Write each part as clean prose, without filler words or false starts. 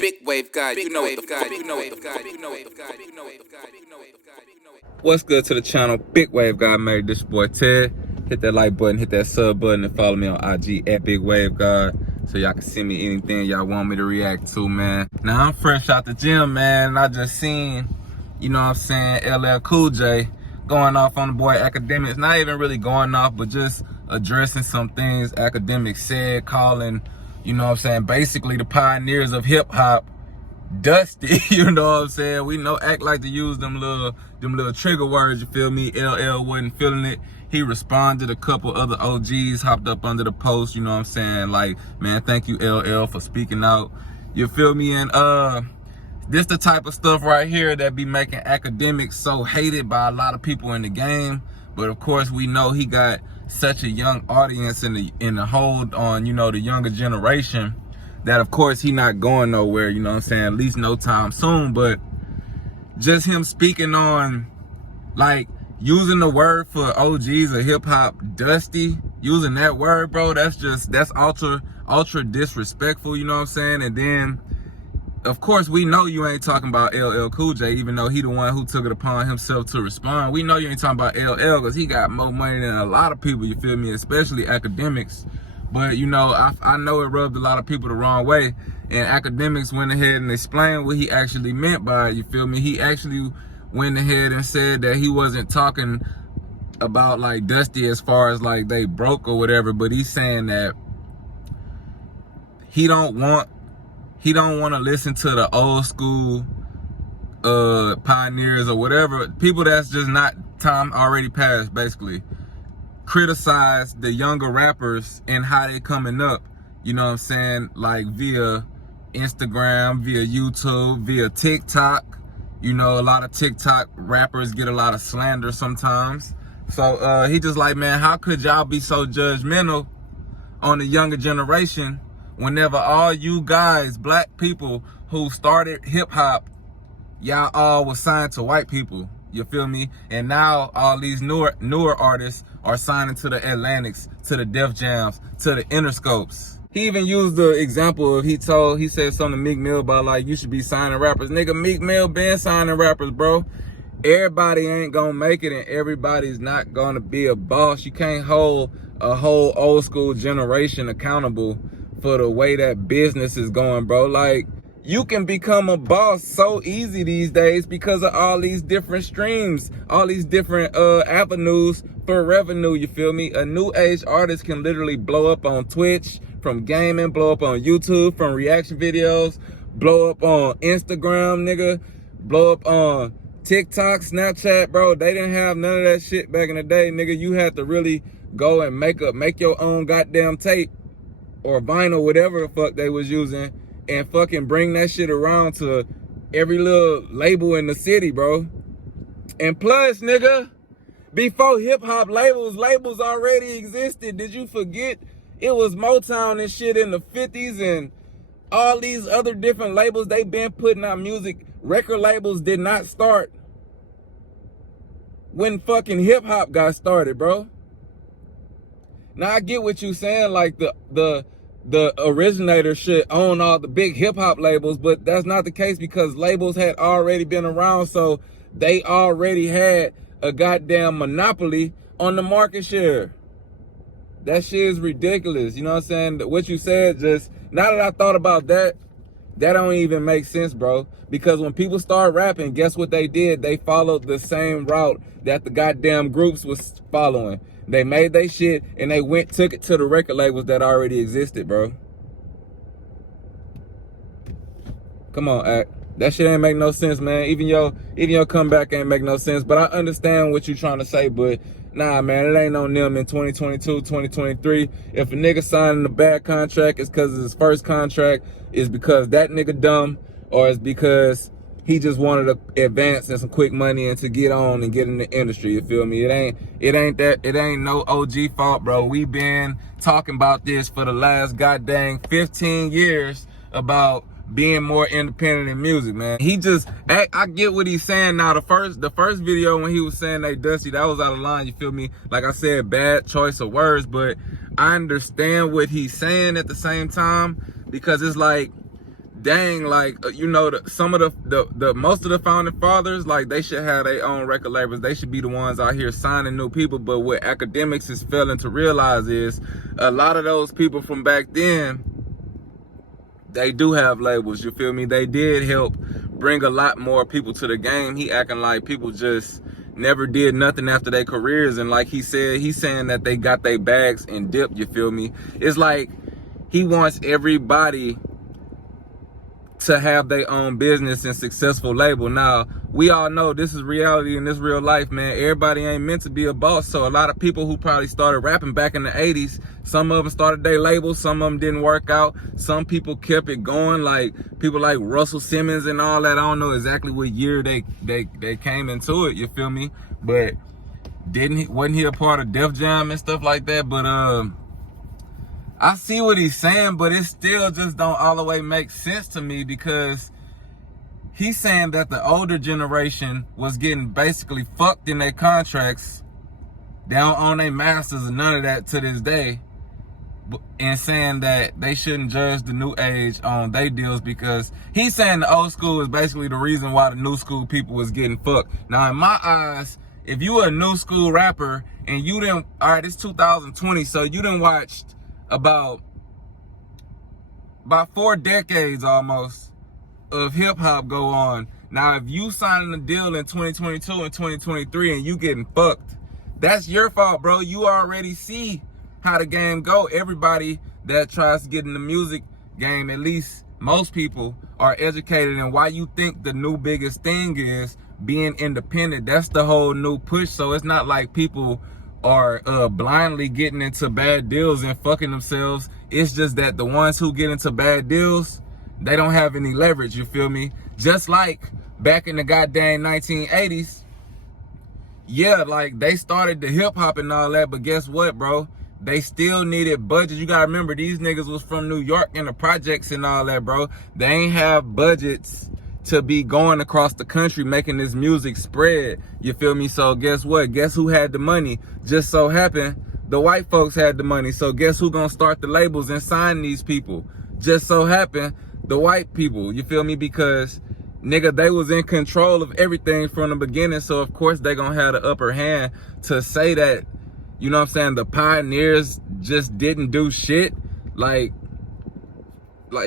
big wave guy. You know what the fuck. You know what the fuck. You know what the fuck. You know what the fuck. You know what the fuck. What's good to the channel? Big Wave Guy made this boy Ted. Hit that like button, hit that sub button, and follow me on IG at Big Wave God so y'all can send me anything y'all want me to react to, man. Now I'm fresh out the gym, man, and I just seen, you know what I'm saying, LL Cool J going off on the boy Akademiks. Not even really going off, but just addressing some things Akademiks said, calling, you know what I'm saying, basically the pioneers of hip hop dusty. You know what I'm saying? We know act like to use them little trigger words, you feel me? LL wasn't feeling it. He responded. A couple other OGs hopped up under the post, you know what I'm saying? Like, man, thank you LL for speaking out. You feel me? And this the type of stuff right here that be making Akademiks so hated by a lot of people in the game. But of course we know he got such a young audience in the hold on, you know, the younger generation, that of course he not going nowhere, you know what I'm saying, at least no time soon. But just him speaking on, like, using the word for OGs of hip hop dusty, using that word, bro, that's ultra disrespectful, you know what I'm saying? And then of course we know you ain't talking about LL Cool J, even though he the one who took it upon himself to respond. We know you ain't talking about LL because he got more money than a lot of people, you feel me, especially Akademiks. But, you know, I know it rubbed a lot of people the wrong way. And Akademiks went ahead and explained what he actually meant by it, you feel me? He actually went ahead and said that he wasn't talking about, like, dusty as far as, like, they broke or whatever. But he's saying that he don't want to listen to the old school pioneers or whatever. People that's just not time already passed, basically. Criticize the younger rappers and how they coming up, you know what I'm saying, like via Instagram, via YouTube, via TikTok. You know, a lot of TikTok rappers get a lot of slander sometimes. So he just like, man, how could y'all be so judgmental on the younger generation whenever all you guys, black people who started hip hop, y'all all was signed to white people, you feel me? And now all these newer artists are signing to the Atlantics, to the Def Jams, to the Interscopes. He even used the example of, he said something to Meek Mill about, like, you should be signing rappers. Nigga, Meek Mill been signing rappers, bro. Everybody ain't gonna make it and everybody's not gonna be a boss. You can't hold a whole old school generation accountable for the way that business is going, bro. Like, you can become a boss so easy these days because of all these different streams, all these different avenues for revenue, you feel me? A new age artist can literally blow up on Twitch from gaming, blow up on YouTube from reaction videos, blow up on Instagram, nigga, blow up on TikTok, Snapchat, bro. They didn't have none of that shit back in the day, nigga. You had to really go and make your own goddamn tape or vinyl, whatever the fuck they was using, and fucking bring that shit around to every little label in the city, bro. And plus, nigga, before hip-hop labels already existed. Did you forget? It was Motown and shit in the 50s and all these other different labels, they been putting out music. Record labels did not start when fucking hip-hop got started, bro. Now, I get what you saying, like the originator should own all the big hip-hop labels, but that's not the case because labels had already been around, so they already had a goddamn monopoly on the market share. That shit is ridiculous, you know what I'm saying? What you said, just, now that I thought about that, that don't even make sense, bro. Because when people start rapping, guess what they did? They followed the same route that the goddamn groups was following. They made their shit and they took it to the record labels that already existed, bro. Come on, Act. That shit ain't make no sense, man. Even your comeback ain't make no sense. But I understand what you're trying to say, but nah, man, it ain't on them in 2022, 2023. If a nigga signing a bad contract, it's because it's his first contract, it's because that nigga dumb, or it's because he just wanted to advance and some quick money and to get on and get in the industry, you feel me? It ain't no OG fault, bro. We been talking about this for the last goddamn 15 years about being more independent in music, man. I get what he's saying now. The first video when he was saying they dusty, that was out of line, you feel me? Like I said, bad choice of words, but I understand what he's saying at the same time, because it's like, dang, like, you know, some of the most of the founding fathers, like, they should have their own record labels. They should be the ones out here signing new people. But what Akademiks is failing to realize is a lot of those people from back then, they do have labels, you feel me? They did help bring a lot more people to the game. He acting like people just never did nothing after their careers. And like he said, he's saying that they got their bags and dipped, you feel me? It's like he wants everybody to have their own business and successful label. Now, we all know this is reality in this real life, man. Everybody ain't meant to be a boss. So a lot of people who probably started rapping back in the 80s, some of them started their labels, some of them didn't work out. Some people kept it going, like people like Russell Simmons and all that. I don't know exactly what year they came into it, you feel me? But wasn't he a part of Def Jam and stuff like that? But I see what he's saying, but it still just don't all the way make sense to me, because he's saying that the older generation was getting basically fucked in their contracts. They don't own their masters and none of that to this day. And saying that they shouldn't judge the new age on their deals, because he's saying the old school is basically the reason why the new school people was getting fucked. Now, in my eyes, if you a new school rapper and you didn't, all right, it's 2020, so you done watched about 4 decades almost of hip hop go on. Now, if you signing a deal in 2022 and 2023 and you getting fucked, that's your fault, bro. You already see how the game go. Everybody that tries to get in the music game, at least most people, are educated in why you think the new biggest thing is being independent. That's the whole new push. So it's not like people are blindly getting into bad deals and fucking themselves. It's just that the ones who get into bad deals, they don't have any leverage, you feel me? Just like back in the goddamn 1980s, yeah, like they started the hip hop and all that, but guess what, bro? They still needed budgets. You gotta remember, these niggas was from New York and the projects and all that, bro. They ain't have budgets to be going across the country making this music spread, you feel me? So guess what? Guess who had the money? Just so happened the white folks had the money. So guess who gonna start the labels and sign these people? Just so happened the white people, you feel me? Because nigga, they was in control of everything from the beginning. So of course they gonna have the upper hand to say that, you know what I'm saying, the pioneers just didn't do shit. Like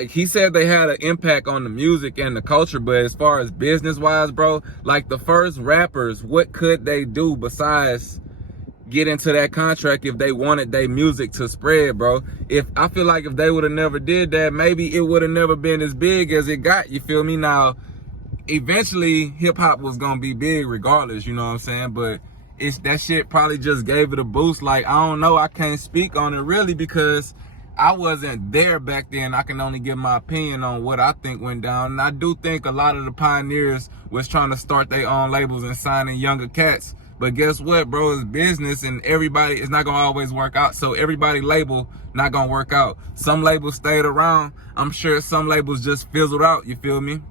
he said they had an impact on the music and the culture, but as far as business wise, bro, like the first rappers, what could they do besides get into that contract if they wanted their music to spread, bro? I feel like if they would have never did that, maybe it would have never been as big as it got, you feel me? Now, eventually hip hop was gonna be big regardless, you know what I'm saying? But that shit probably just gave it a boost. Like, I don't know, I can't speak on it really because I wasn't there back then. I can only give my opinion on what I think went down. And I do think a lot of the pioneers was trying to start their own labels and signing younger cats. But guess what, bro? It's business, and everybody, it's not gonna always work out. So everybody label not gonna work out. Some labels stayed around. I'm sure some labels just fizzled out, you feel me?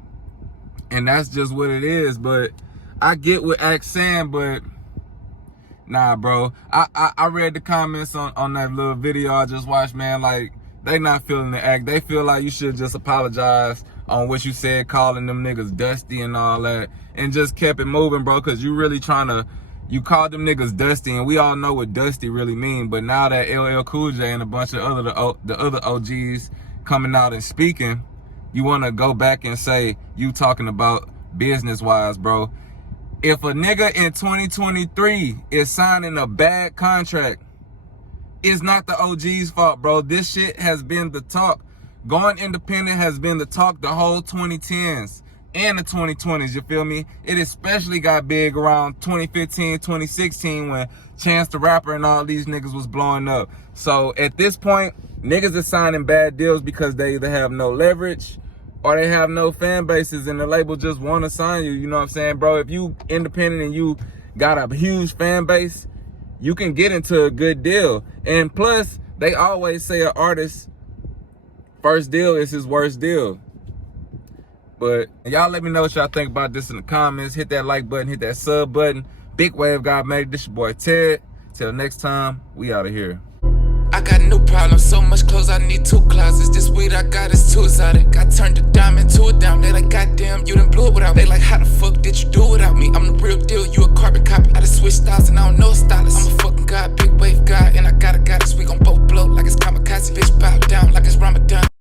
And that's just what it is. But I get what Ak's saying, but nah, bro. I read the comments on that little video I just watched, man. Like, they not feeling the Ak. They feel like you should just apologize on what you said, calling them niggas dusty and all that, and just kept it moving, bro, because you really trying to, you called them niggas dusty, and we all know what dusty really mean. But now that LL Cool J and a bunch of the other OGs coming out and speaking, you want to go back and say you talking about business-wise, bro. If a nigga in 2023 is signing a bad contract, it's not the OG's fault, bro. This shit has been the talk. Going independent has been the talk the whole 2010s and the 2020s, you feel me? It especially got big around 2015, 2016 when Chance the Rapper and all these niggas was blowing up. So at this point, niggas is signing bad deals because they either have no leverage or they have no fan bases and the label just want to sign you. You know what I'm saying, bro? If you independent and you got a huge fan base, you can get into a good deal. And plus, they always say an artist's first deal is his worst deal. But y'all let me know what y'all think about this in the comments. Hit that like button, hit that sub button. Big Wave God made it. This your boy Ted. Till next time, we out of here. I got no problem, so much clothes I need 2 closets. This weed I got is too exotic. I turned to diamonds. damn, you done blew it without me. They like, how the fuck did you do without me? I'm the real deal, you a carbon copy.